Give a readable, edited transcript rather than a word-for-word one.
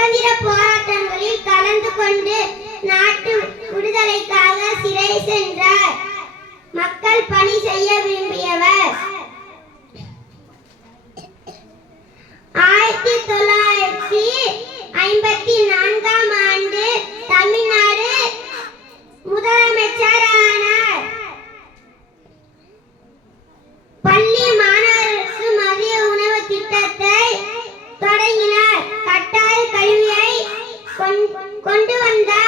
சுதந்திர போராட்டங்களில் கலந்து கொண்டு நாட்டு விடுதலைக்காக சிறை சென்றார். மக்கள் பணி செய்ய விரும்பியவர். 1954ஆம் ஆண்டு தமிழ்நாடு முதலமைச்சர் ஆனார். பள்ளி மாணவர்களுக்கு மதிய உணவு திட்டத்தை தொடங்கினார். கட்டாய கல்வியை கொண்டு வந்தார்.